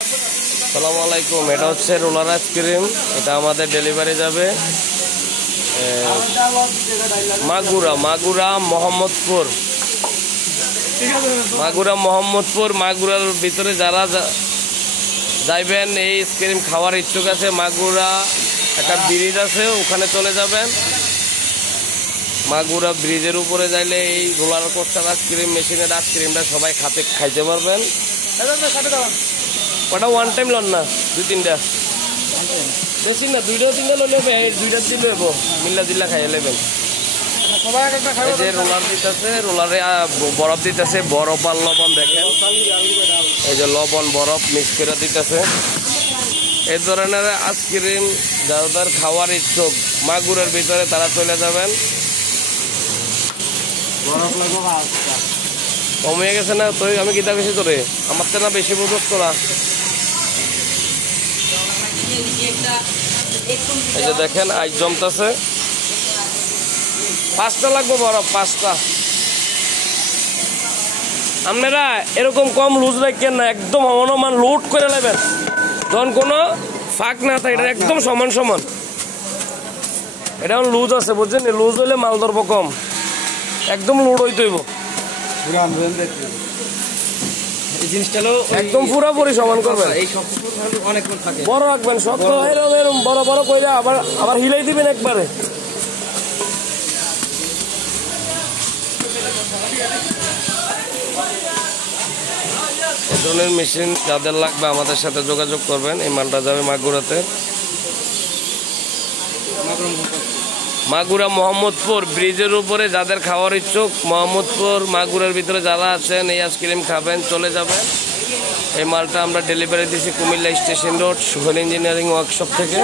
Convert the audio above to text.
আসসালামু আলাইকুম। এটা হচ্ছে রোলার আইসক্রিম। এটা আমাদের ডেলিভারি যাবে মাগুরা মোহাম্মদপুর। মাগুরার ভিতরে যারা যাইবেন এই আইসক্রিম খাওয়ার ইচ্ছুক আছে, মাগুরা একটা ব্রিজ আছে, ওখানে চলে যাবেন। মাগুরা ব্রিজের উপরে যাইলে এই রোলার কোস্টার আইসক্রিম মেশিনের আইসক্রিমটা সবাই খাইতে পারবেন। ওটা ওয়ান টাইম লন না, 2-3টা বেশি না, 2-3টা লইলে 2টা দিলে মিল্লা দিল্লা খাইয়ে নেবেন। এই যে রোলার দিতেছে, রোলারে বরফ দিতেছে, বরফ আর লবণ দেখেন, এই যে লবণ বরফ মিক্স করে দিতেছে। এই ধরনের আইসক্রিম যাদের খাওয়ার ইচ্ছুক মাগুরের ভিতরে তারা চলে যাবেন। কমে গেছে না তো, আমি কিতা বেশি তোরে আমার তো না বেশি বুঝত তোরা। এই যে দেখেন আইস জমতেছে, 5টা লাগবে বরফ, 5টা। আপনারা এরকম কম লুজ রাখেন না, একদম অনুমান লুট করে নেবেন, যখন কোনো ফাঁক না থাকে। এটা একদম সমান সমান, এটা লুজ আছে বুঝছেন, লুজ হইলে মাল ধরবো কম, একদম লুট হইতেইব। একদম পুরোপুরি সমান করবেন, বড় রাখবেন, শক্ত এরকম বড় বড় করে আবার হিলাই দিবেন একবারে। এই ধরনের মেশিন যাদের লাগবে আমাদের সাথে যোগাযোগ করবেন। এই মালটা যাবে মাগুরাতে, মাগুরা মোহাম্মদপুর ব্রিজের উপরে। যাদের খাওয়ার ইচ্ছুক মোহাম্মদপুর মাগুরার ভিতরে যারা আছেন এই আইসক্রিম খাবেন, চলে যাবেন। এই মালটা আমরা ডেলিভারি দিয়েছি Comilla station road Sohel engineering workshop থেকে।